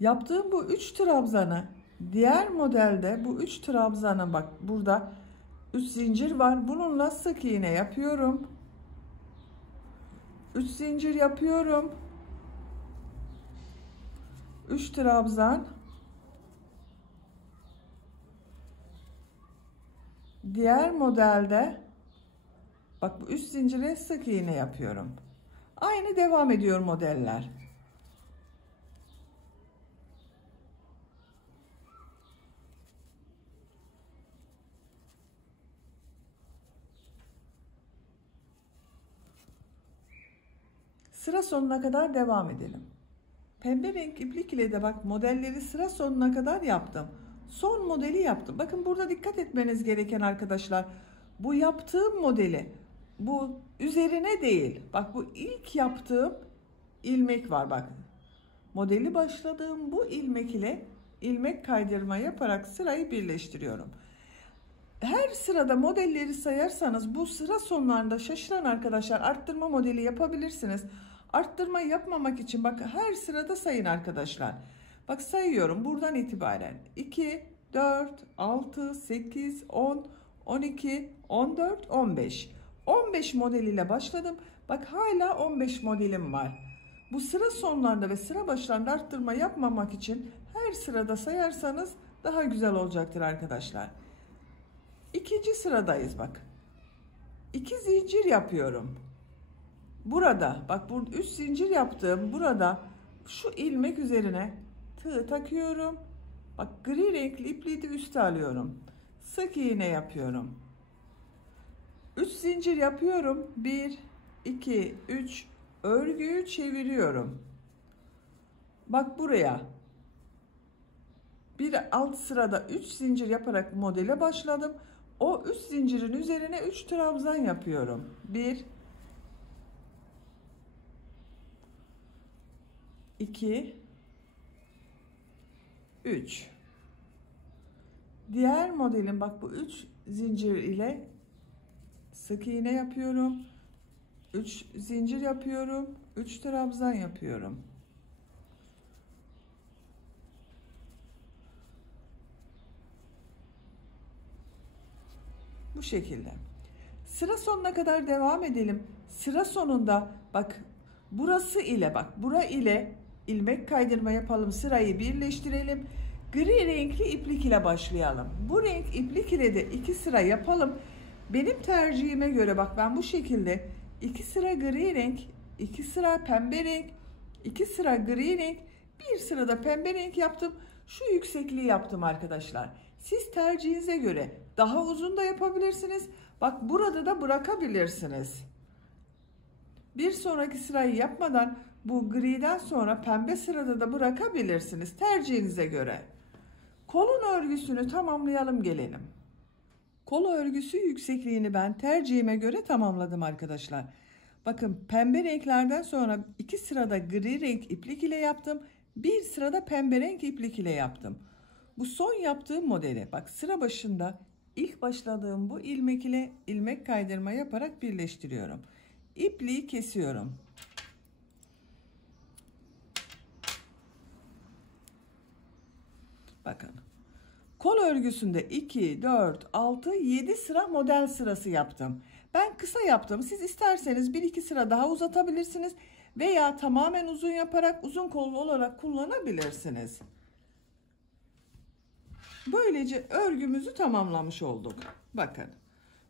Yaptığım bu 3 trabzanı diğer modelde bu 3 trabzanı bak burada 3 zincir var. Bununla sık iğne yapıyorum. 3 zincir yapıyorum. 3 trabzan. Diğer modelde bak bu 3 zincire sık iğne yapıyorum. Aynı devam ediyor modeller. Sıra sonuna kadar devam edelim. Pembe renk iplik ile de bak modelleri sıra sonuna kadar yaptım. Son modeli yaptım. Bakın burada dikkat etmeniz gereken arkadaşlar. Bu yaptığım modeli bu üzerine değil. Bak bu ilk yaptığım ilmek var bak. Modeli başladığım bu ilmek ile ilmek kaydırma yaparak sırayı birleştiriyorum. Her sırada modelleri sayarsanız bu sıra sonlarında şaşıran arkadaşlar arttırma modeli yapabilirsiniz. Arttırma yapmamak için bak her sırada sayın arkadaşlar. Bak sayıyorum buradan itibaren 2, 4, 6, 8, 10, 12, 14, 15. 15 model ile başladım. Bak hala 15 modelim var. Bu sıra sonlarında ve sıra başlarında arttırma yapmamak için her sırada sayarsanız daha güzel olacaktır arkadaşlar. İkinci sıradayız bak. 2 zincir yapıyorum. Burada bak bu 3 zincir yaptığım burada şu ilmek üzerine tığ takıyorum. Bak gri renkli ipliği de üste alıyorum. Sık iğne yapıyorum. 3 zincir yapıyorum. 1 2 3 örgüyü çeviriyorum. Bak buraya. Bir alt sırada 3 zincir yaparak modele başladım. O 3 zincirin üzerine 3 trabzan yapıyorum. 1 2 3. Diğer modelin bak bu 3 zincir ile sık iğne yapıyorum. 3 zincir yapıyorum. 3 trabzan yapıyorum. Bu şekilde. Sıra sonuna kadar devam edelim. Sıra sonunda bak burası ile bak bura ile ilmek kaydırma yapalım. Sırayı birleştirelim. Gri renkli iplik ile başlayalım. Bu renk iplik ile de 2 sıra yapalım. Benim tercihime göre bak ben bu şekilde 2 sıra gri renk, 2 sıra pembe renk, 2 sıra gri renk, bir sırada pembe renk yaptım. Şu yüksekliği yaptım arkadaşlar. Siz tercihinize göre daha uzun da yapabilirsiniz. Bak burada da bırakabilirsiniz. Bir sonraki sırayı yapmadan bu griden sonra pembe sırada da bırakabilirsiniz. Tercihinize göre. Kolun örgüsünü tamamlayalım gelelim. Kol örgüsü yüksekliğini ben tercihime göre tamamladım arkadaşlar. Bakın pembe renklerden sonra 2 sırada gri renk iplik ile yaptım. Bir sırada pembe renk iplik ile yaptım. Bu son yaptığım modeli bak sıra başında ilk başladığım bu ilmek ile ilmek kaydırma yaparak birleştiriyorum. İpliği kesiyorum. Bakın. Kol örgüsünde 2, 4, 6, 7 sıra model sırası yaptım. Ben kısa yaptım. Siz isterseniz 1-2 sıra daha uzatabilirsiniz. Veya tamamen uzun yaparak uzun kollu olarak kullanabilirsiniz. Böylece örgümüzü tamamlamış olduk. Bakın.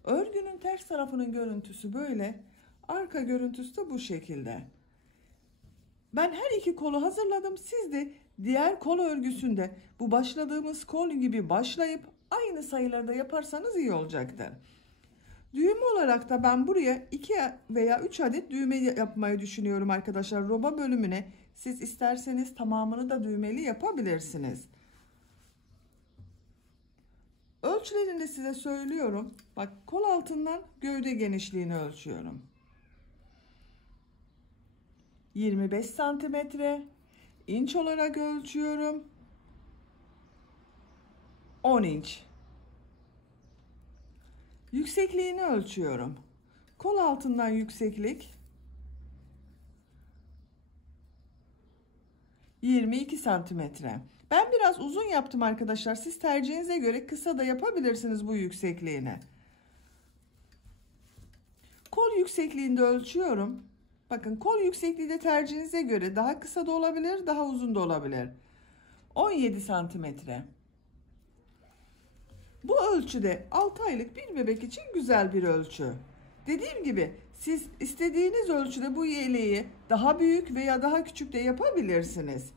Örgünün ters tarafının görüntüsü böyle. Arka görüntüsü de bu şekilde. Ben her iki kolu hazırladım. Siz de diğer kol örgüsünde bu başladığımız kol gibi başlayıp aynı sayılarda yaparsanız iyi olacaktır. Düğme olarak da ben buraya 2 veya 3 adet düğme yapmayı düşünüyorum arkadaşlar. Roba bölümüne siz isterseniz tamamını da düğmeli yapabilirsiniz. Ölçülerini de size söylüyorum. Bak kol altından gövde genişliğini ölçüyorum. 25 santimetre. İnç olarak ölçüyorum. 10 inç. Yüksekliğini ölçüyorum. Kol altından yükseklik 22 santimetre. Ben biraz uzun yaptım arkadaşlar. Siz tercihinize göre kısa da yapabilirsiniz bu yüksekliğini. Kol yüksekliğinde ölçüyorum. Bakın, kol yüksekliği de tercihinize göre daha kısa da olabilir, daha uzun da olabilir. 17 santimetre. Bu ölçüde 6 aylık bir bebek için güzel bir ölçü. Dediğim gibi siz istediğiniz ölçüde bu yeleği daha büyük veya daha küçük de yapabilirsiniz.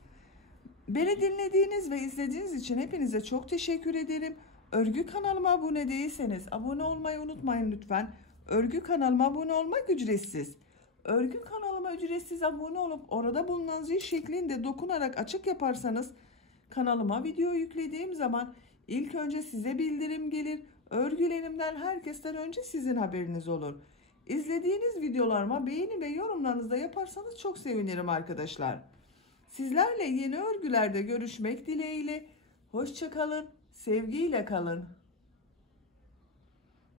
Beni dinlediğiniz ve izlediğiniz için hepinize çok teşekkür ederim. Örgü kanalıma abone değilseniz abone olmayı unutmayın lütfen. Örgü kanalıma abone olmak ücretsiz. Örgü kanalıma ücretsiz abone olup orada bulunan zil şeklinde dokunarak açık yaparsanız kanalıma video yüklediğim zaman ilk önce size bildirim gelir. Örgülerimden herkesten önce sizin haberiniz olur. İzlediğiniz videolarıma beğeni ve yorumlarınızı da yaparsanız çok sevinirim arkadaşlar. Sizlerle yeni örgülerde görüşmek dileğiyle. Hoşça kalın, sevgiyle kalın.